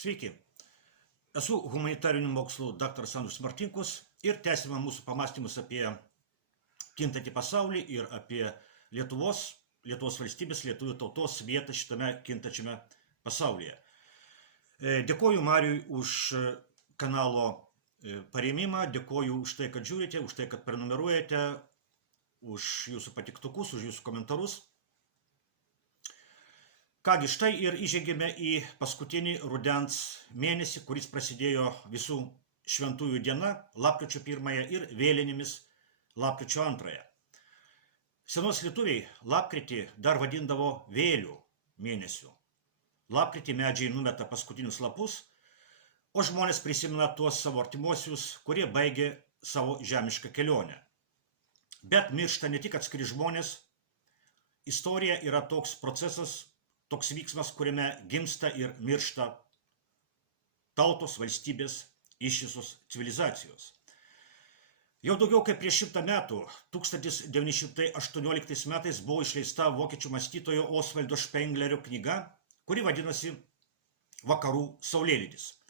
Sveiki, esu humanitarinių mokslų daktaras Andrius Martinkus ir tęsime mūsų pamastymus apie kintantį pasaulį ir apie Lietuvos valstybės, lietuvių tautos vietą šitame kintančiame pasaulyje. Dėkoju Mariui už kanalo parėmimą, dėkoju už tai, kad žiūrite, už tai, kad prenumeruojate, už jūsų patiktukus, už jūsų komentarus. Kągi, štai ir įžengėme į paskutinį rudens mėnesį, kuris prasidėjo visų šventųjų diena, lapkričio 1 ir vėlinėmis lapkričio 2. Senos lietuviai lapkritį dar vadindavo vėlių mėnesiu. Lapkritį medžiai numeta paskutinius lapus, o žmonės prisimena tuos savo artimuosius, kurie baigė savo žemišką kelionę. Bet miršta ne tik atskiri žmonės, istorija yra toks procesas, toks vyksmas, kuriame gimsta ir miršta tautos, valstybės, ištisos civilizacijos. Jau daugiau kaip prieš 100 metų, 1918 metais buvo išleista vokiečių mąstytojo Osvaldo Špenglerio knyga, kuri vadinasi Vakarų saulėlydis.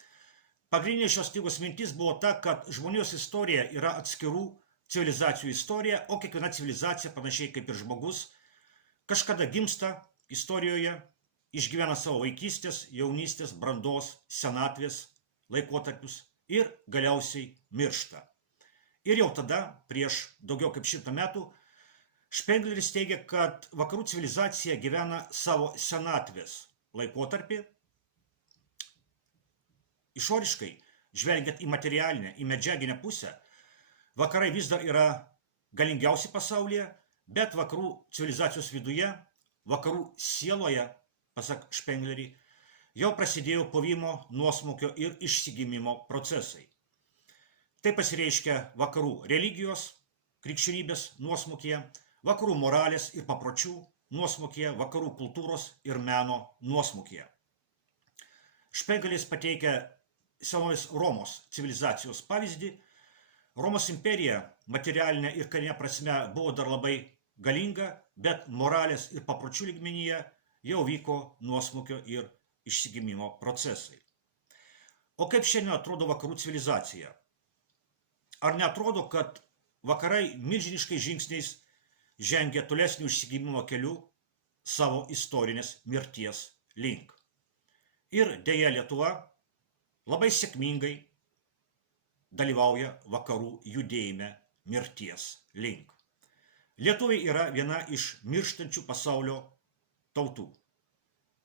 Pagrindinė šios knygos mintis buvo ta, kad žmonijos istorija yra atskirų civilizacijų istorija, o kiekviena civilizacija, panašiai kaip ir žmogus, kažkada gimsta istorijoje, išgyvena savo vaikystės, jaunystės, brandos, senatvės laikotarpius ir galiausiai miršta. Ir jau tada, prieš daugiau kaip 100 metų, Špengleris teigia, kad vakarų civilizacija gyvena savo senatvės laikotarpį. Išoriškai, žvelgiant į materialinę, į medžiaginę pusę, vakarai vis dar yra galingiausi pasaulyje, bet vakarų civilizacijos viduje, vakarų sieloje, pasak Špenglerį, jau prasidėjo povimo, nuosmukio ir išsigimimo procesai. Tai pasireiškia vakarų religijos, krikščionybės nuosmukyje, vakarų moralės ir papročių nuosmukyje, vakarų kultūros ir meno nuosmukyje. Špengleris pateikia senovės Romos civilizacijos pavyzdį. Romos imperija materialinė ir karinė prasme buvo dar labai galinga, bet moralės ir papročių lygmenyje jau vyko nuosmukio ir išsigimimo procesai. O kaip šiandien atrodo vakarų civilizacija? Ar neatrodo, kad vakarai milžiniškai žingsniais žengia tolesnių išsigimimo keliu savo istorinės mirties link? Ir deja Lietuva labai sėkmingai dalyvauja vakarų judėjime mirties link. Lietuviai yra viena iš mirštančių pasaulio tautų.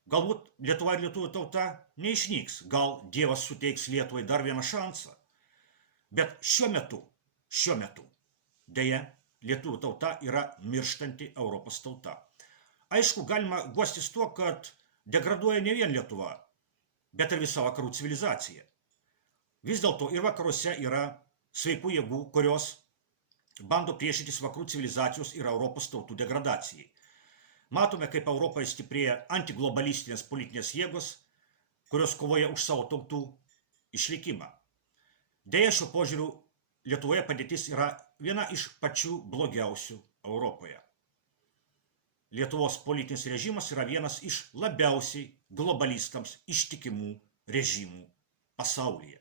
Galbūt Lietuva ir lietuvių tauta neišnyks, gal Dievas suteiks Lietuvai dar vieną šansą. Bet šiuo metu, deja, lietuvių tauta yra mirštanti Europos tauta. Aišku, galima guostis tuo, kad degraduoja ne vien Lietuva, bet ir visa vakarų civilizacija. Vis dėlto ir vakaruose yra sveikų jėgų, kurios bando priešintis vakarų civilizacijos ir Europos tautų degradacijai. Matome, kaip Europoje stiprėja antiglobalistinės politinės jėgos, kurios kovoja už savo tautų išlikimą. Deja, šio požiūriu Lietuvoje padėtis yra viena iš pačių blogiausių Europoje. Lietuvos politinis režimas yra vienas iš labiausiai globalistams ištikimų režimų pasaulyje.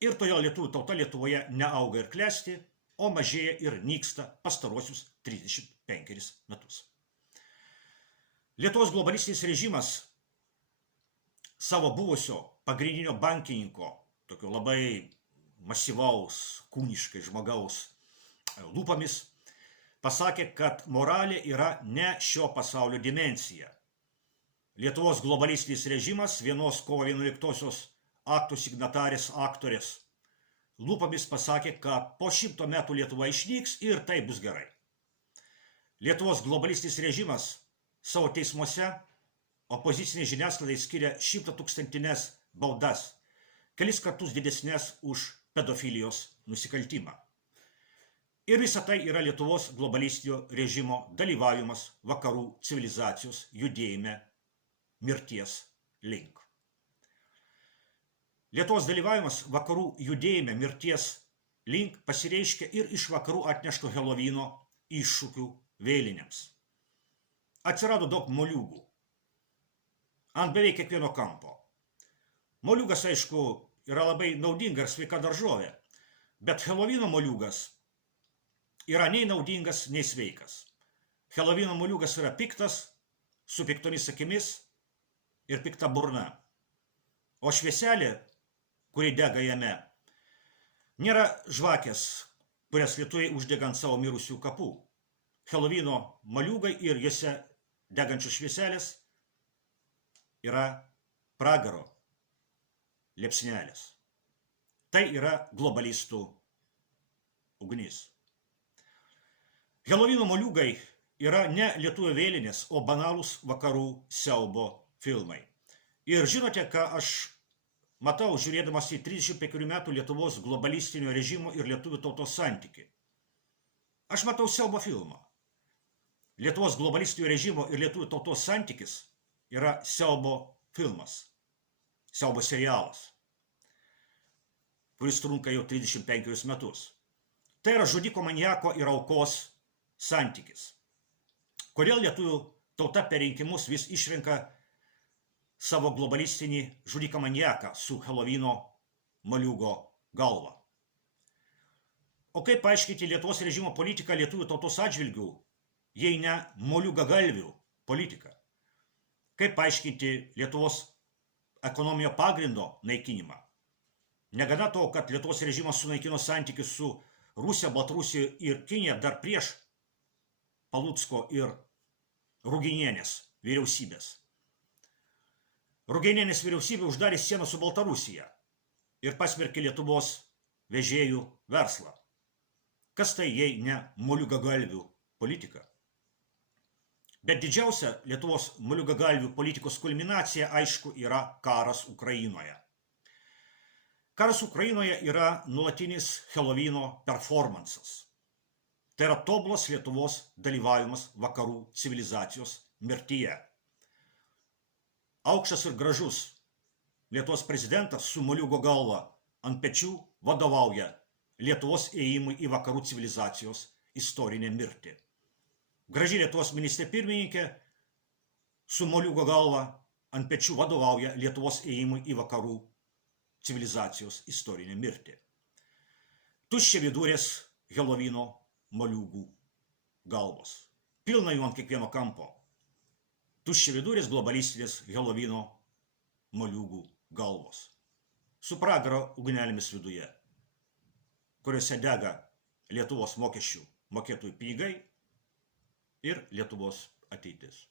Ir todėl lietuvių tauta Lietuvoje neauga ir klesti, o mažėja ir nyksta pastaruosius 35 metus. Lietuvos globalistinis režimas savo buvusio pagrindinio bankininko, tokio labai masyvaus, kūniškai žmogaus lūpomis, pasakė, kad moralė yra ne šio pasaulio dimensija. Lietuvos globalistinis režimas vienos kovo 11-osios aktų signatarės aktorės lūpomis pasakė, kad po 100 metų Lietuva išnyks ir tai bus gerai. Lietuvos globalistinis režimas savo teismuose opozicinė žiniasklaidai skiria 100 000 baudas, kelis kartus didesnės už pedofilijos nusikaltimą. Ir visa tai yra Lietuvos globalistinio režimo dalyvavimas vakarų civilizacijos judėjime mirties link. Lietuvos dalyvavimas vakarų judėjime mirties link pasireiškia ir iš vakarų atnešto Helovyno iššūkių vėlinėms. Atsirado daug moliūgų ant beveik kiekvieno kampo. Moliūgas, aišku, yra labai naudinga ir sveika daržovė, bet Helovino moliūgas yra nei naudingas, nei sveikas. Helovino moliūgas yra piktas, su piktomis akimis ir pikta burna. O švieselė, kuri dega jame, nėra žvakės, kurias lietuviai uždega ant savo mirusių kapų. Helovino moliūgai ir juose degančios švieselės yra pragaro liepsnelės. Tai yra globalistų ugnis. Helovino moliūgai yra ne lietuvių vėlinės, o banalūs vakarų siaubo filmai. Ir žinote, ką aš matau, žiūrėdamas į 35 metų Lietuvos globalistinio režimo ir lietuvių tautos santykį. Aš matau siaubo filmą. Lietuvos globalistinio režimo ir lietuvių tautos santykis yra siaubo filmas, siaubo serialas, kuris trunka jau 35 metus. Tai yra žudiko maniako ir aukos santykis. Kodėl lietuvių tauta per rinkimus vis išrenka savo globalistinį žudiką maniaką su Helovino moliūgo galva? O kaip paaiškinti Lietuvos režimo politiką lietuvių tautos atžvilgių, jei ne moliūgagalvių politiką? Kaip paaiškinti Lietuvos ekonominio pagrindo naikinimą? Negana to, kad Lietuvos režimas sunaikino santykius su Rusija, Baltarusija ir Kinija dar prieš Palucko ir Ruginienės vyriausybės. Ruginienės vyriausybė uždarė sieną su Baltarusija ir pasmerkė Lietuvos vežėjų verslą. Kas tai, jei ne moliūgagalvių politika? Bet didžiausia Lietuvos moliūgagalvių politikos kulminacija, aišku, yra karas Ukrainoje. Karas Ukrainoje yra nuolatinis Helovino performansas. Tai yra tobulas Lietuvos dalyvavimas vakarų civilizacijos mirtyje. Aukštas ir gražus Lietuvos prezidentas su moliūgo galva ant pečių vadovauja Lietuvos ėjimui į vakarų civilizacijos istorinę mirtį. Graži Lietuvos ministrė pirmininkė su moliūgo galva ant pečių vadovauja Lietuvos ėjimui į vakarų civilizacijos istorinę mirtį. Tuščia vidurės Helovino moliūgų galvos. Pilna jų ant kiekvieno kampo. Tuščia vidurės globalistinės Helovino moliūgų galvos. Su pragaro ugnelėmis viduje, kuriuose dega Lietuvos mokesčių mokėtojų pinigai ir Lietuvos ateitis.